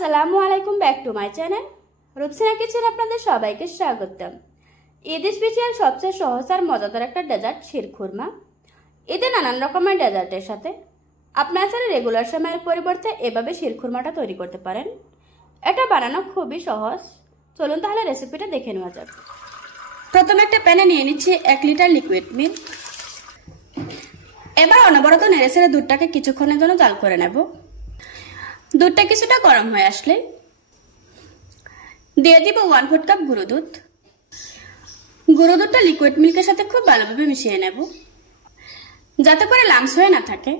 আসসালামু আলাইকুম back to my channel Rupsina kitchen আপনাদের সবাইকে স্বাগতম। ঈদ স্পেশাল সবচেয়ে সহজ আর মজাদার একটা ডেজার্ট শিরখুরমা। ঈদে নানান রকমের ডেজার্টের সাথে আপনারা চাইলে রেগুলার সময়ের পরিবর্তে এভাবে শিরখুরমাটা তৈরি করতে পারেন। এটা বানানো খুবই সহজ, চলুন তাহলে রেসিপিটা দেখে নেওয়া যাক। প্রথমে একটা প্যানে নিয়ে নিচ্ছি 1 লিটার লিকুইড মিল্ক। এবার অনবরত নেড়েচেড়ে দুধটাকে কিছুক্ষণের জন্য জাল করে নেব। দুধটা কিছুটা গরম হয়ে আসলে দিয়ে দিব 1/4 কাপ গুঁড়ো দুধ। গুঁড়ো দুধটা লিকুইড মিল্কের সাথে খুব ভালোভাবে মিশিয়ে নেব যাতে করে লামস হয়ে না থাকে।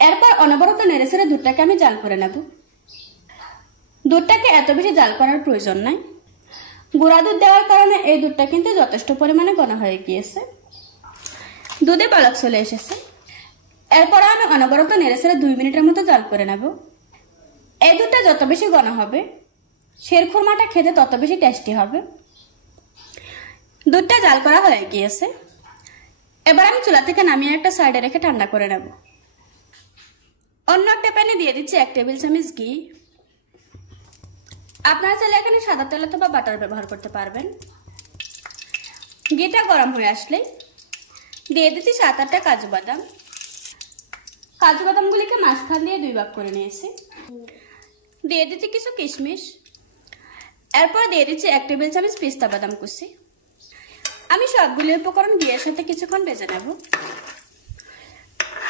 এরপর অনবরত নেড়েচেড়ে দুধটাকে আমি জাল করে নেব। দুধটাকে এত বেশি জাল করার প্রয়োজন নাই, গুঁড়া দুধ দেওয়ার কারণে এই দুধটা কিন্তু যথেষ্ট পরিমাণে ঘন হয়ে গিয়েছে। দুধে বলক চলে এসেছে। এরপর আমি অনবরত নেড়েচেড়ে 2 মিনিটের মতো জাল করে নেব। এই দুধটা যত বেশি ঘন হবে শিরখুরমাটা খেতে তত বেশি টেস্টি হবে। দুধটা জাল করা হয়ে গিয়েছে। এবার আমি চুলা থেকে নামিয়ে একটা সাইডে রেখে ঠান্ডা করে নেব। অন্য একটা প্যানে দিয়ে দিচ্ছি 1 টেবিল চামচ ঘি। আপনারা চাইলে এখানে সাদা তেল অথবা বাটার ব্যবহার করতে পারবেন। ঘিটা গরম হয়ে আসলে দিয়ে দিচ্ছি 7-8টা কাজু বাদাম। কাজু বাদামগুলিকে মাঝখান দিয়ে 2 ভাগ করে নিয়েছি। দিয়ে দিচ্ছি কিছু কিশমিশ। এরপর দিয়ে দিচ্ছি 1 টেবিল চামচ পিস্তা বাদাম কুচি। আমি সবগুলি উপকরণ ঘিয়ের সাথে কিছুক্ষণ ভেজে নেব,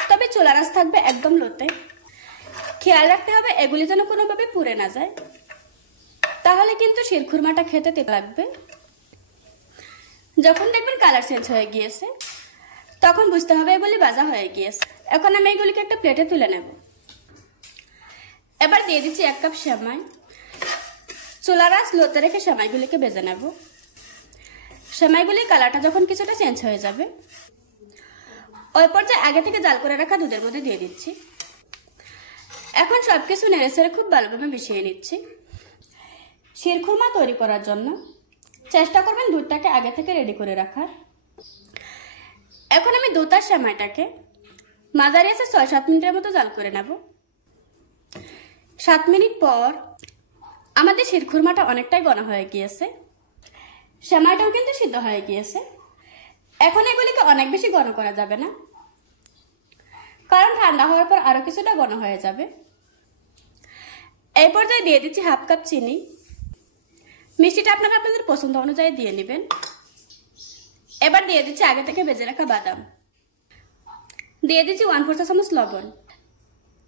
তবে চুলার আঁচ থাকবে একদম লোতে। খেয়াল রাখতে হবে এগুলি যেন কোনোভাবে পুড়ে না যায়, তাহলে কিন্তু শিরখুরমাটা খেতে তেতো লাগবে। যখন দেখবেন কালার চেঞ্জ হয়ে গিয়েছে তখন বুঝতে হবে এগুলি ভাজা হয়ে গিয়েছে। এখন আমি এগুলিকে একটা প্লেটে তুলে নেব। এবার দিয়ে দিচ্ছি 1 কাপ সেমাই। চুলার আঁচ লোতে রেখে সেমাইগুলিকে ভেজে নেব। সেমাইগুলির কালারটা যখন কিছুটা চেঞ্জ হয়ে যাবে ওই পর্যায়ে আগে থেকে জাল করে রাখা দুধের মধ্যে দিয়ে দিচ্ছি। এখন সবকিছু নেড়েচেড়ে খুব ভালোভাবে মিশিয়ে নিচ্ছি। শিরখুরমা তৈরি করার জন্য চেষ্টা করবেন দুধটাকে আগে থেকে রেডি করে রাখার। এখন আমি দুধ আর সেমাইটাকে মাঝারি আঁচে 6-7 মিনিটের মতো জাল করে নেব। 7 মিনিট পর আমাদের শিরখুরমাটা অনেকটাই ঘন হয়ে গিয়েছে, সেমাইটাও কিন্তু সিদ্ধ হয়ে গিয়েছে। এখন এগুলিকে অনেক বেশি ঘন করা যাবে না, কারণ ঠান্ডা হওয়ার পর আরো কিছুটা ঘন হয়ে যাবে। এই পর্যায়ে দিয়ে দিচ্ছি 1/2 কাপ চিনি। মিষ্টিটা আপনারা আপনাদের পছন্দ অনুযায়ী দিয়ে নেবেন। এবার দিয়ে দিচ্ছি আগে থেকে ভেজে রাখা বাদাম। দিয়ে দিচ্ছি 1/4 চা চামচ লবণ।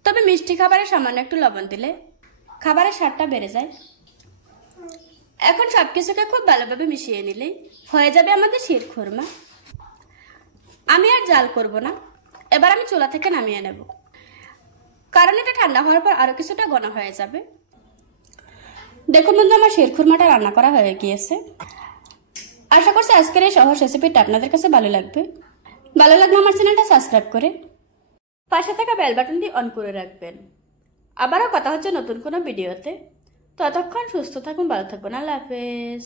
তবে মিষ্টি খাবারে সামান্য একটু লবণ দিলে খাবারের স্বাদটা বেড়ে যায়। এখন সবকিছুকে খুব ভালোভাবে মিশিয়ে নিলেই হয়ে যাবে আমাদের শিরখুরমা। আমি আর জাল করব না, এবার আমি চুলা থেকে নামিয়ে নেব, কারণ এটা ঠান্ডা হওয়ার পর আরো কিছুটা ঘন হয়ে যাবে। দেখুন বন্ধু, আমার শিরখুরমাটা রান্না করা হয়ে গিয়েছে। আশা করছি আজকের এই সহজ রেসিপিটা আপনাদের কাছে ভালো লাগবে। ভালো লাগলে আমার চ্যানেলটা সাবস্ক্রাইব করে পাশে থাকা বেল বাটনটি অন করে রাখবেন। আবারও কথা হচ্ছে নতুন কোনো ভিডিওতে। ততক্ষণ সুস্থ থাকুন, ভালো থাকুন। আল্লাহ হাফেজ।